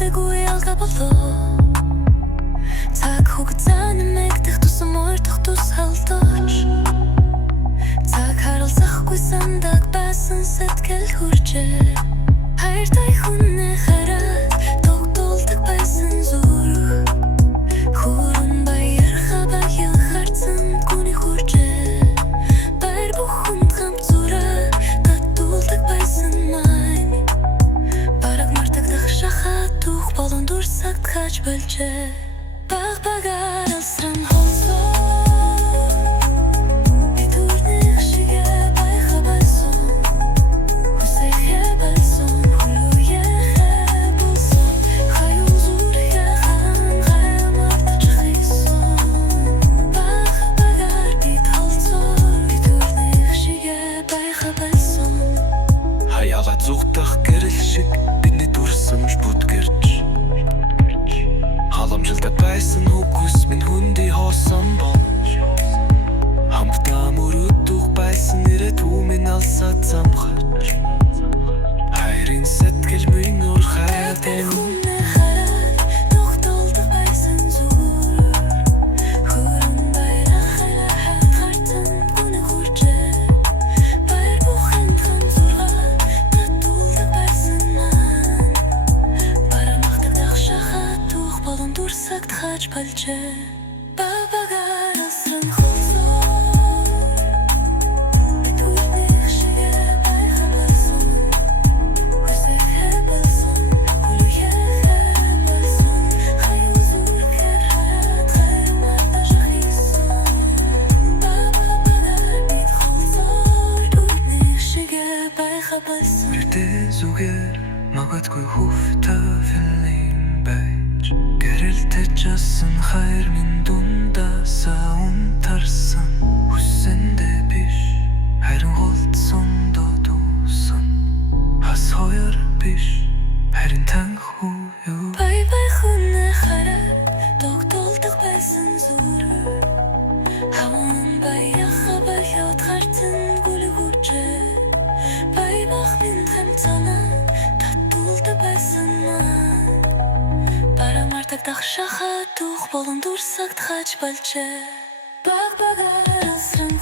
Дэгүй ялга болоо цаг хугацааны мэгдэх тусам уурдах тус халдууч цаг харалцахгүй сандаг байсан сэтгэл хүрчээ хайртай хүнээ хараад тогтолдог байсан зүрх хүрэн баяр хабаян харцсан гүний хүрчээ баяр бүхэнд хамт зураг татуулдаг байсан мань бараг мартагдах шахаад түүх болон дурсагт хаж болжээ Баг-багаар алсран холсон Битүүрнийх шигэ байха байсан Хүсэхэ байсан Хүлүүяхэ болсон Хаюн зүрхэ хангай мартаж хайсан Баг-багаар бит холсон Битүүрнийх шигэ байха байсан Хаяга зүгтах гэрэл шиг бидний дүрсэмж бүдгэрч Халамжилдаг байсан үгс минь хүндий хоосон болж Хамтдаа мөрөдөх байсан нэрэ түүмэн алсаад замхаж Хайрын сэтгэл минь өр хайртай хүнээ хараад тогтолдог байсан зүрх хүрэн баяр хайлахад харцсан гүний хүрчээ баяр бүхэнд хамт зураг татуулдаг байсан мань бараг мартагдах шахаад түүх болон дурсагт хаж болжээ Баг-багаар алсран холсон Битүүрнийх шигэ байха байсан Хүсэхэ болсон Хүлүүяхэ болсон Хаюн зүрхэр хараад хайр мартаж хайсан Баг-багаар бит холсон Битүүрнийх шигэ байха болсон Үрдэн зүгээр магадгүй хөвтэй филин байж Гэрэлтэж асан хайр минь дундасаа унтарсан Хүссэндээ биш харин голдсон додуусан Хас хоёр биш харин танхүү юу Бай-бай хүнээ хараад тогтолдог байсан зүрх Хаван баях хабаяд харцсан гүлэг хүрчээ Бай-бах минь хамтсанаа татуулдаг байсан мань бараг мартагдах шахаад түүх болон дурсагт хаж болжээ Баг-багаар алсран